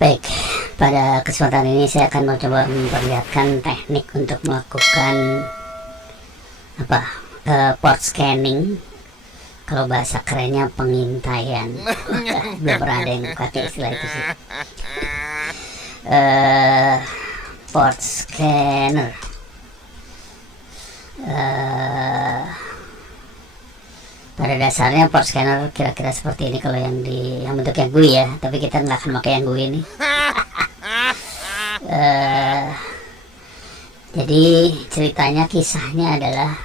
Baik, pada kesempatan ini saya akan mencoba memperlihatkan teknik untuk melakukan port scanning. Kalau bahasa kerennya pengintaian. Belum pernah ada yang pakai istilah itu sih. Port scanner. Pada dasarnya port scanner kira-kira seperti ini kalau yang bentuknya GUI ya, tapi kita nggak akan pakai yang GUI ini. Jadi ceritanya, kisahnya adalah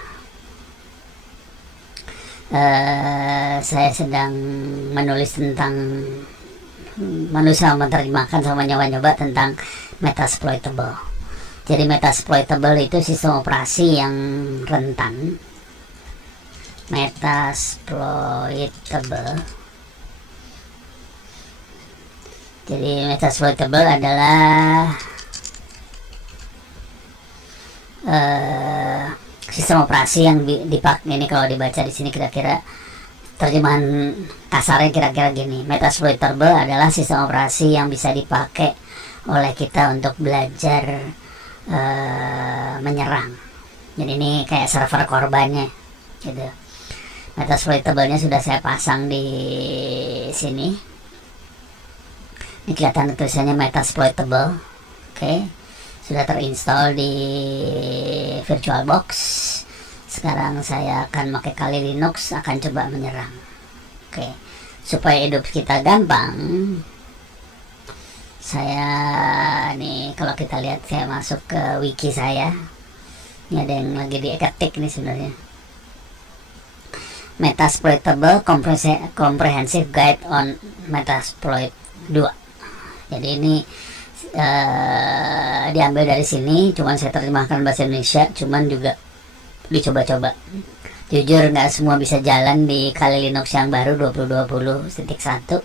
saya sedang menulis tentang manusia menerjemahkan sama nyoba-nyoba tentang Metasploitable. Jadi Metasploitable itu sistem operasi yang rentan. Metasploitable. Jadi Metasploitable adalah sistem operasi yang dipakai. Ini kalau dibaca di sini kira-kira terjemahan kasarnya kira-kira gini. Metasploitable adalah sistem operasi yang bisa dipakai oleh kita untuk belajar menyerang. Jadi ini kayak server korbannya gitu. Metasploitable-nya sudah saya pasang di sini. Ini kelihatan tulisannya Metasploitable. Oke. Sudah terinstall di VirtualBox. Sekarang saya akan pakai Kali Linux, akan coba menyerang. Oke. Supaya hidup kita gampang, saya nih, kalau kita lihat, saya masuk ke wiki saya. Ini ada yang lagi diketik nih sebenarnya. Metasploitable Comprehensive Guide on Metasploit 2. Jadi ini diambil dari sini, cuman saya terjemahkan bahasa Indonesia, cuman juga dicoba-coba. Jujur nggak semua bisa jalan di Kali Linux yang baru 2020.1.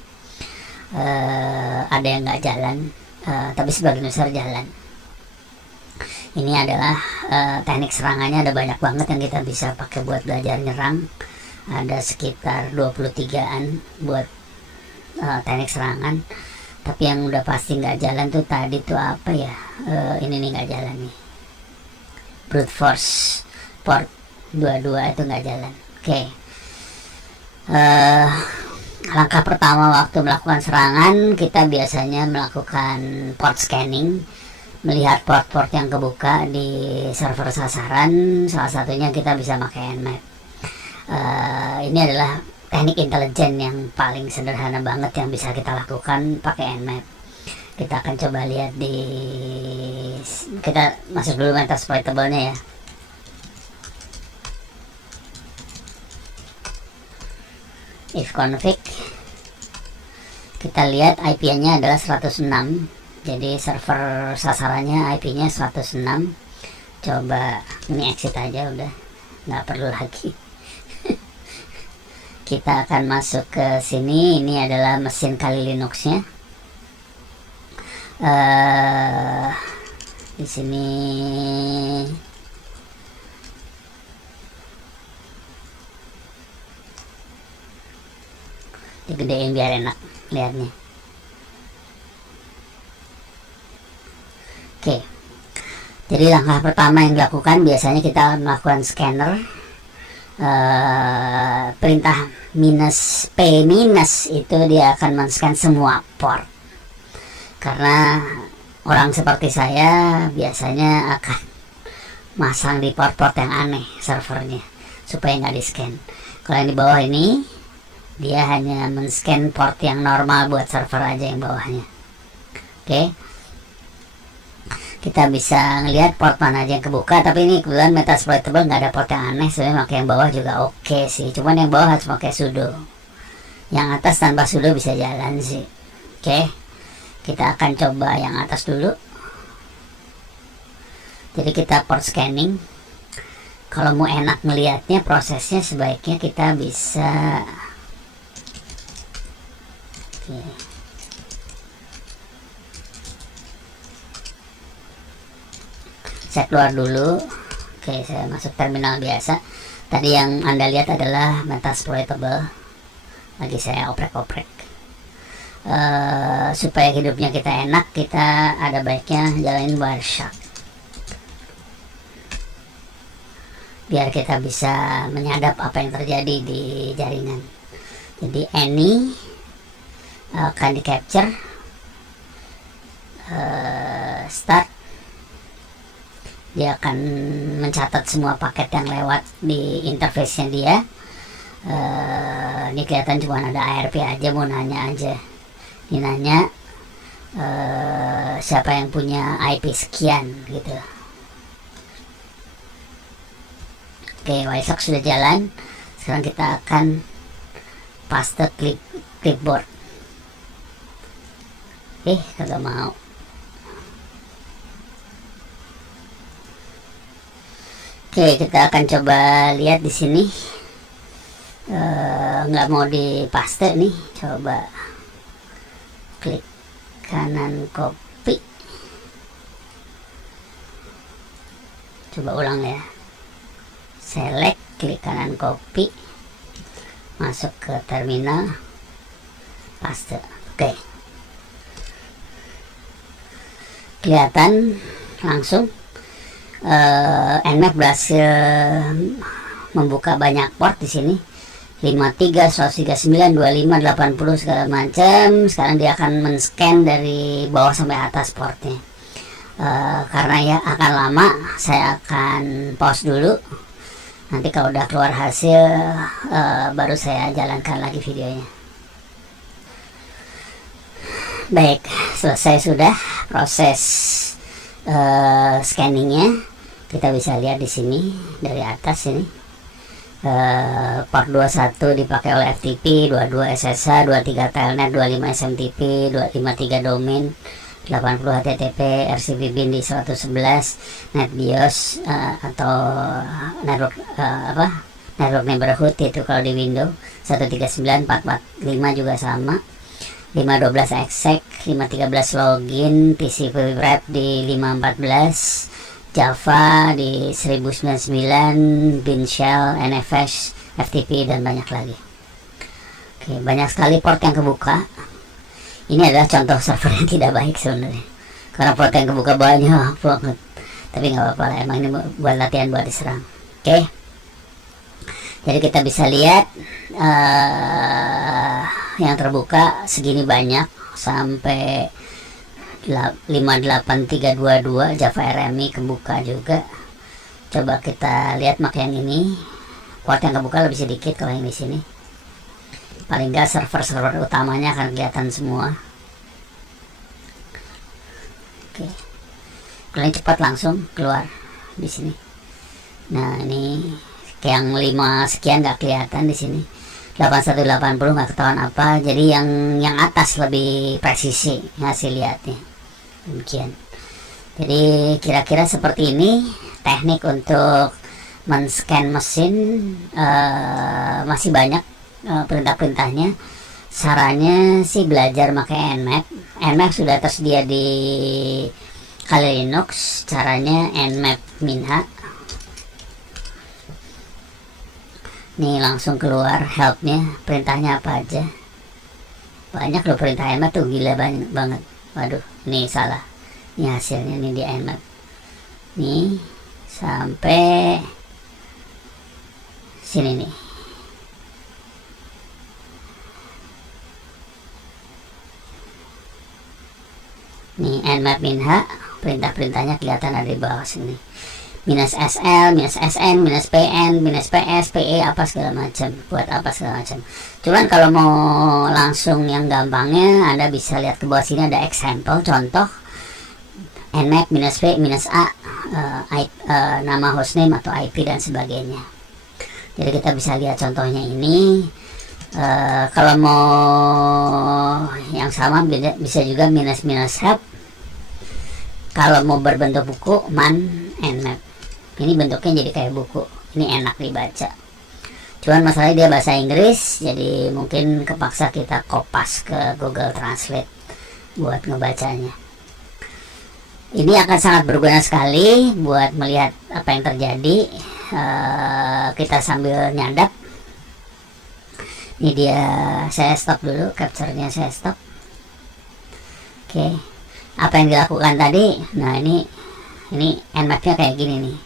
Ada yang nggak jalan, tapi sebagian besar jalan. Ini adalah teknik serangannya, ada banyak banget yang kita bisa pakai buat belajar nyerang. Ada sekitar 23an buat teknik serangan. Tapi yang udah pasti nggak jalan tuh tadi tuh apa ya, ini nih nggak jalan nih, brute force port 22 itu nggak jalan. Oke. Langkah pertama waktu melakukan serangan, kita biasanya melakukan port scanning, melihat port-port yang kebuka di server sasaran. Salah satunya kita bisa pakai Nmap. Ini adalah teknik intelijen yang paling sederhana banget yang bisa kita lakukan pakai Nmap. Kita akan coba lihat kita masuk dulu Metasploitable-nya ya. If config, kita lihat IP-nya adalah 106. Jadi server sasarannya IP-nya 106. Coba ini exit aja, udah nggak perlu lagi. Kita akan masuk ke sini. Ini adalah mesin Kali Linux-nya. Di sini digedein biar enak lihatnya. Oke. Jadi langkah pertama yang dilakukan biasanya kita melakukan scanner. Perintah -p- itu dia akan men-scan semua port, karena orang seperti saya biasanya akan masang di port-port yang aneh servernya supaya nggak di-scan. Kalau yang di bawah ini dia hanya men-scan port yang normal buat server aja yang bawahnya. Oke. Kita bisa ngelihat port mana aja yang kebuka, tapi ini kebetulan Metasploitable nggak ada port yang aneh. Sebenarnya pakai yang bawah juga oke sih, cuman yang bawah harus pakai sudo. Yang atas tanpa sudo bisa jalan sih. Oke, kita akan coba yang atas dulu. Jadi kita port scanning. Kalau mau enak ngelihatnya prosesnya, sebaiknya kita bisa saya keluar dulu. Oke, saya masuk terminal biasa. Tadi yang Anda lihat adalah Metasploitable. Lagi saya oprek-oprek. supaya hidupnya kita enak, kita ada baiknya jalanin Wireshark biar kita bisa menyadap apa yang terjadi di jaringan. Jadi any akan di capture, start, dia akan mencatat semua paket yang lewat di interface-nya dia. Ini kelihatan cuma ada ARP aja, mau nanya aja. Ini nanya siapa yang punya IP sekian gitu. Oke, Wireshark sudah jalan. Sekarang kita akan paste clipboard. Kagak mau. Oke, kita akan coba lihat di sini. Nggak mau dipaste nih, coba klik kanan copy, coba ulang ya, select, klik kanan copy, masuk ke terminal, paste. Oke, kelihatan langsung Nmap berhasil membuka banyak port di sini, 53, 139, 25, 80 segala macam. Sekarang dia akan men-scan dari bawah sampai atas portnya. Karena ya akan lama, saya akan pause dulu. Nanti kalau udah keluar hasil, baru saya jalankan lagi videonya. Baik, selesai sudah proses scanningnya. Kita bisa lihat di sini dari atas ini. Port 21 dipakai oleh FTP, 22 SSH, 23 Telnet, 25 SMTP, 253 domain, 80 HTTP, RCP bin di 111, NetBIOS atau network network neighborhood itu kalau di Windows, 139, 445 juga sama, 512 exec, 513 login, TCP wrap di 514, Java di 1099, bin shell, NFS, FTP, dan banyak lagi. Oke, banyak sekali port yang kebuka. Ini adalah contoh server yang tidak baik sebenarnya, karena port yang kebuka banyak banget. Tapi nggak apa-apa lah, emang ini buat latihan buat diserang. Oke, jadi kita bisa lihat yang terbuka segini banyak, sampai 58322 Java RMI kebuka juga. Coba kita lihat mak yang ini, port yang kebuka lebih sedikit kalau yang di sini. Paling nggak server-server utamanya akan kelihatan semua. Oke, kalian cepat langsung keluar di sini. Nah ini yang 5 sekian nggak kelihatan di sini. 8180 nggak ketahuan apa. Jadi yang atas lebih presisi hasil lihatnya. Demikian. Jadi kira-kira seperti ini teknik untuk men-scan mesin. Masih banyak perintah-perintahnya. Sarannya sih belajar pakai Nmap. Nmap sudah tersedia di Kali Linux. Caranya Nmap minha. Nih langsung keluar helpnya, perintahnya apa aja. Banyak loh perintah Nmap tuh, gila banget. Waduh, ini salah. Ini hasilnya nih di Nmap. Nih sampai sini nih. Nih Nmap minha, perintah-perintahnya kelihatan ada di bawah sini. Minus SL, minus SN, minus PN, minus PS, PE, apa segala macam, buat apa segala macam. Cuman kalau mau langsung yang gampangnya, Anda bisa lihat ke bawah sini ada example, contoh Nmap minus P minus A, nama hostname atau IP dan sebagainya. Jadi kita bisa lihat contohnya ini. Kalau mau yang sama bisa juga minus minus help. Kalau mau berbentuk buku, man Nmap. Ini bentuknya jadi kayak buku. Ini enak dibaca. Cuman masalahnya dia bahasa Inggris, jadi mungkin kepaksa kita kopas ke Google Translate buat ngebacanya. Ini akan sangat berguna sekali buat melihat apa yang terjadi. Kita sambil nyadap. Ini dia, saya stop dulu, capture-nya saya stop. Oke, apa yang dilakukan tadi? Nah, ini Nmap-nya kayak gini nih.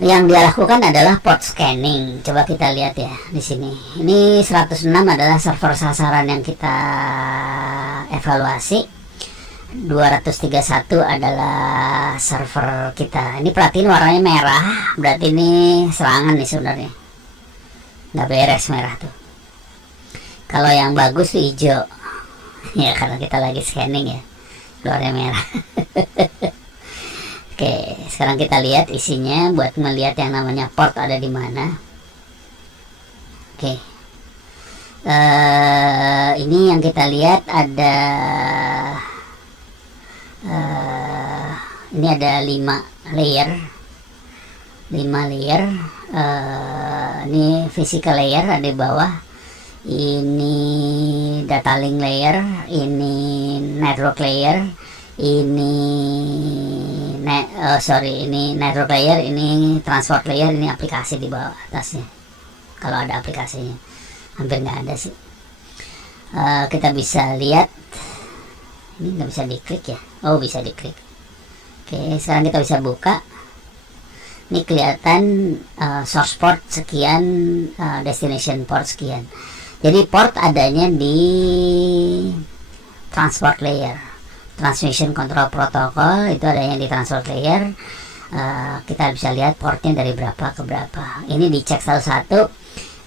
Yang dia lakukan adalah port scanning. Coba kita lihat ya di sini. Ini 106 adalah server sasaran yang kita evaluasi. 231 adalah server kita. Ini perhatiin warnanya merah, berarti ini serangan nih sebenarnya. Nggak beres merah tuh. Kalau yang bagus tuh hijau. Ya karena kita lagi scanning ya. Warnanya merah. Oke, sekarang kita lihat isinya buat melihat yang namanya port ada di mana. Oke. Ini yang kita lihat ada ini ada 5 layer. Ini physical layer ada di bawah, ini data link layer, ini network layer, ini ini network layer, ini transport layer, ini aplikasi di bawah atasnya. Kalau ada aplikasinya, hampir nggak ada sih. Kita bisa lihat, ini nggak bisa diklik ya. Oh, bisa diklik. Oke, sekarang kita bisa buka. Ini kelihatan source port sekian, destination port sekian. Jadi port adanya di transport layer, transmission control protocol itu adanya di transport layer. Kita bisa lihat portnya dari berapa ke berapa. Ini dicek satu-satu.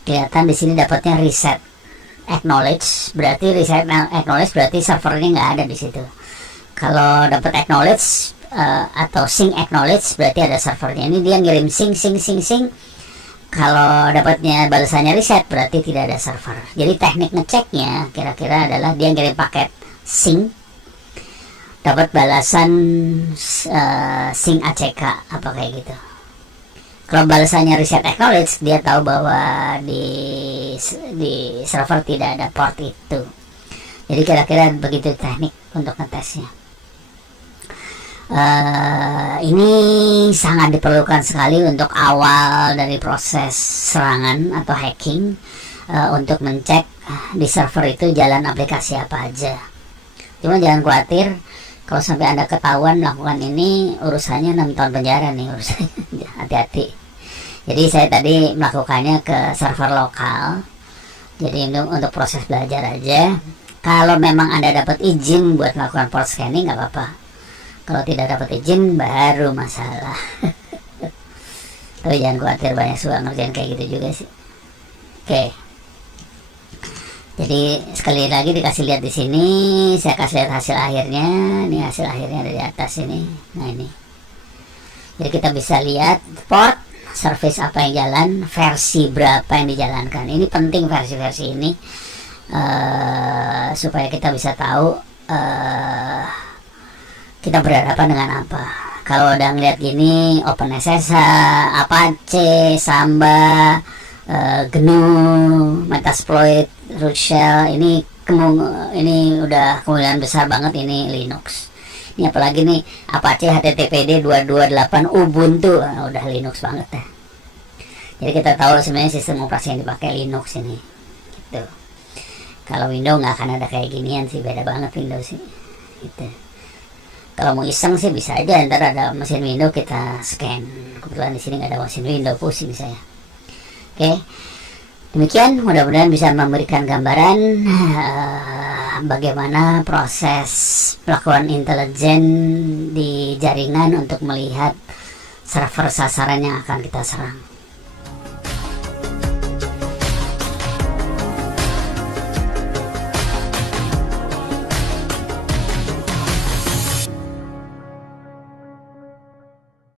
Kelihatan di sini dapatnya reset acknowledge, berarti reset acknowledge berarti servernya nggak ada di situ. Kalau dapat acknowledge atau sync acknowledge berarti ada servernya. Ini dia ngirim sync. Kalau dapatnya balasannya reset berarti tidak ada server. Jadi teknik ngeceknya kira-kira adalah dia ngirim paket sync, dapat balasan sync ACK apa kayak gitu. Kalau balasannya reset acknowledge, dia tahu bahwa di server tidak ada port itu. Jadi kira-kira begitu teknik untuk ngetesnya. Ini sangat diperlukan sekali untuk awal dari proses serangan atau hacking, untuk mencek di server itu jalan aplikasi apa aja. Cuma jangan khawatir, kalau sampai Anda ketahuan melakukan ini, urusannya 6 tahun penjara nih urusannya. Hati-hati. Jadi saya tadi melakukannya ke server lokal, jadi untuk proses belajar aja. Kalau memang Anda dapat izin buat melakukan port scanning nggak apa-apa. Kalau tidak dapat izin baru masalah. Tapi jangan khawatir, banyak suka ngerjain kayak gitu juga sih. Oke. Jadi sekali lagi dikasih lihat di sini, saya kasih lihat hasil akhirnya. Ini hasil akhirnya ada di atas ini. Nah ini. Jadi kita bisa lihat port, service apa yang jalan, versi berapa yang dijalankan. Ini penting versi-versi ini, supaya kita bisa tahu kita berhadapan dengan apa. Kalau udah ngeliat gini, OpenSSH, Apache, Samba, GNU, Metasploit, Root Shell, ini udah kemungkinan besar banget ini Linux. Ini apalagi nih Apache HTTPD 228 Ubuntu, udah Linux banget ya. Jadi kita tahu sebenarnya sistem operasi yang dipakai Linux ini. Gitu. Kalau Windows nggak akan ada kayak ginian sih, beda banget Windows sih. Gitu. Kalau mau iseng sih bisa aja, ntar ada mesin Windows kita scan. Kebetulan di sini nggak ada mesin Windows, pusing saya. Oke, demikian mudah-mudahan bisa memberikan gambaran bagaimana proses melakukan intelijen di jaringan untuk melihat server sasaran yang akan kita serang.